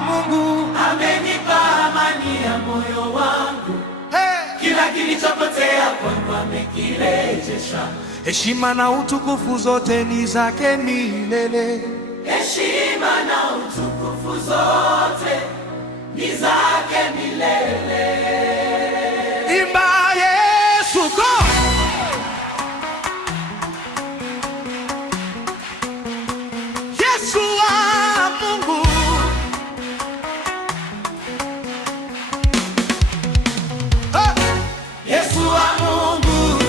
Mungu amenipa amani ya moyo wangu. Kila kilichopotea kwangu amekirejesha. Heshima na utukufu zote ni zake milele. Heshima na utukufu zote ni zake milele. Imba Yesu go! Yesu wa Mungu, Yesu wa Mungu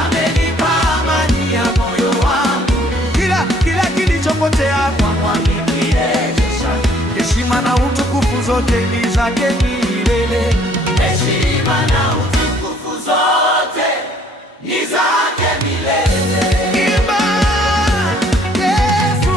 amenipa amani ya moyo wangu. kila kilichopotea kwangu amekirejesha. heshima na utukufu zote ni zake milele. Heshima na utukufu zote ni zake milele. Imba Yesu,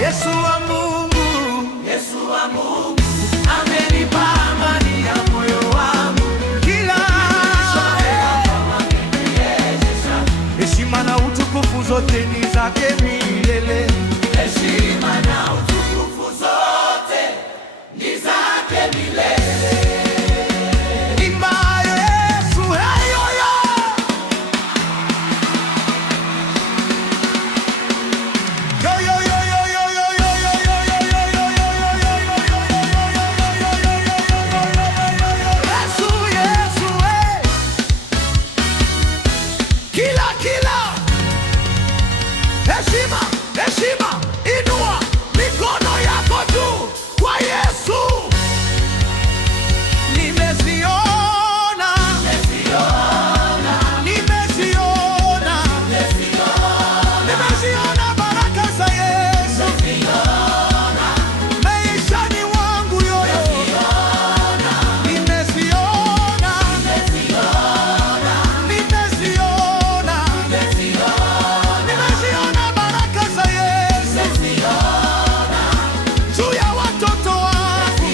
Yesu wa Mungu, Yesu wa Mungu amenipa amani ya moyo wangu. heshima na utukufu zote ni zake milele. Heshima na utukufu zote ni zake milele. Imba Yesu, hey, yo, yo. Yo, yo, yo, yo, yo, yo, yo, yo, yo, yo, yo, yo, Yesu, Yesu, hey. Kila heshima, heshima, inua mikono yako juu kwa Yesu. Nimeziona, nimeziona baraka za Yesu maishani mwangu yoyo. Nimeziona baraka za Yesu juu ya watoto wangu,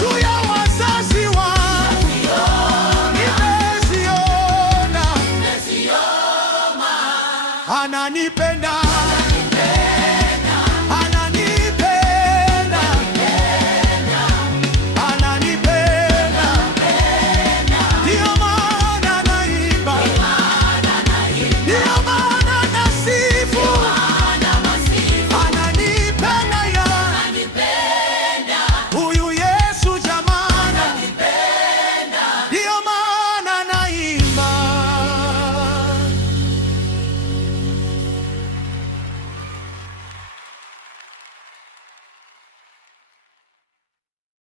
juu ya wazazi wangu. Nimeziona, ananipenda.